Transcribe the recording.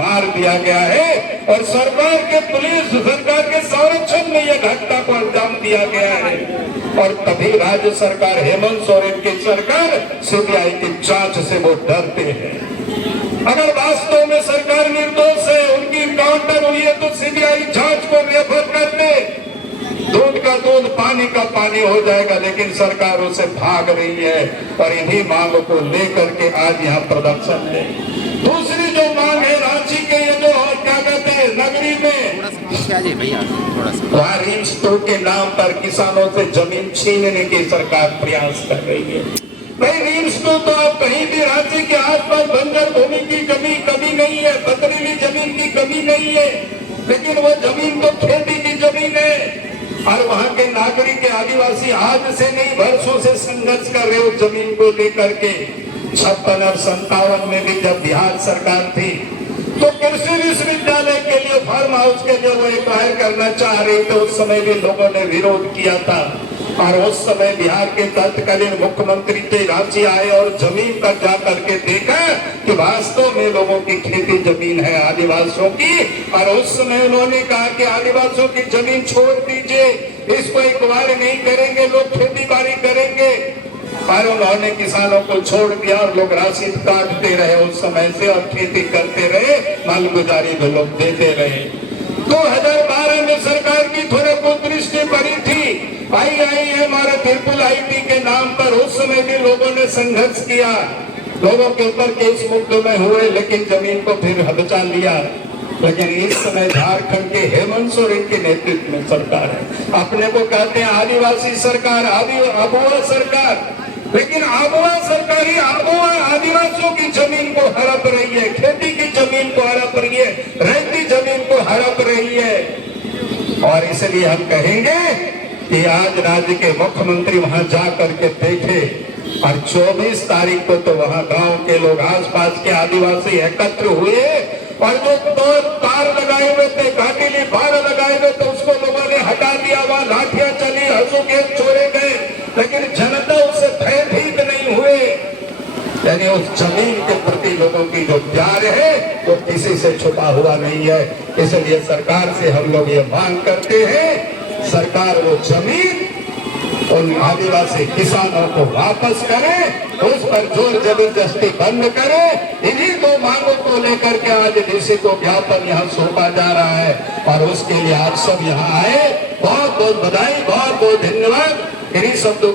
मार दिया गया है और सरकार के पुलिस सरकार के संरक्षण में यह घटना को अंजाम दिया गया है। और तभी राज्य सरकार हेमंत सोरेन की सरकार सीबीआई की जांच से वो डरते हैं। अगर वास्तव में सरकार निर्दोष है, उनकी काउंटर हुई है, तो सीबीआई जांच को रेफर कर दे, दूध का दूध पानी का पानी हो जाएगा। लेकिन सरकार उसे भाग रही है और इन्हीं मांग को लेकर के आज यहाँ प्रदर्शन है। दूसरी जो मांग है रांची के ये जो क्या कहते हैं नगरी में वहाँ रिम्स 2 के नाम पर किसानों से जमीन छीनने की सरकार प्रयास कर रही है। भाई रिम्स 2 तो आप कहीं भी रांची के आसपास बंजर भूमि की कमी कभी नहीं है, पथरीली जमीन की कमी नहीं है, लेकिन वो जमीन तो खेती की जमीन है। और वहाँ के नागरिक आदिवासी आज से नहीं वर्षों से संघर्ष कर रहे हो जमीन को लेकर के। 56 और 57 में भी जब बिहार सरकार थी तो कृषि विश्वविद्यालय के लिए फार्म हाउस के लिए वो एक्वायर करना चाह रहे थे, उस समय भी लोगों ने विरोध किया था। और उस समय बिहार के तत्कालीन मुख्यमंत्री थे, रांची आए और जमीन पर जा करके देखा कि वास्तव में लोगों की खेती जमीन है आदिवासियों की। और उस समय उन्होंने कहा कि आदिवासियों की जमीन छोड़ दीजिए, इसको एक्वायर नहीं करेंगे, लोग खेती बाड़ी करेंगे। पर उन्होंने किसानों को छोड़ दिया और लोग राशि काटते रहे उस समय से और खेती करते रहे, मालगुजारी भी लोग देते रहे। 2012 में सरकार की थोड़े को दृष्टि पड़ी थी, IIM और ट्रिपल IT के नाम पर उस समय भी लोगों ने संघर्ष किया, लोगों के ऊपर केस मुकदमे हुए, लेकिन जमीन को फिर हदचा लिया। लेकिन इस समय झारखंड के हेमंत सोरेन के नेतृत्व में सरकार है। अपने को कहते हैं आदिवासी सरकार, आबुआ सरकार, लेकिन आबुआ सरकार ही आबुआ आदिवासियों की जमीन को हड़प रही है, खेती की जमीन को हड़प रही है, रहती जमीन को हड़प रही है। और इसलिए हम कहेंगे कि आज राज्य के मुख्यमंत्री वहां जा करके देखे और 24 तारीख को तो वहां गांव के लोग आसपास के आदिवासी एकत्र हुए और जो तार लगाए हुए थे, काटिली बार लगाए हुए थे, उसको लोगों ने हटा दिया। वहां लाठियां चली, हंसू खेत छोड़े गए, लेकिन जनता उससे भयभीत नहीं हुए। यानी उस जमीन के प्रति लोगों की जो प्यार है वो किसी से छुपा हुआ नहीं है। इसलिए सरकार से हम लोग ये मांग करते हैं, सरकार वो जमीन उन आदिवासी किसानों को वापस करे, उस पर जोर जबरदस्ती बंद करे। इन्हीं दो मांगों को लेकर के आज डीसी को ज्ञापन यहाँ सौंपा जा रहा है और उसके लिए आप सब यहाँ आए। बहुत बहुत बधाई, बहुत बहुत धन्यवाद। इन्हीं शब्दों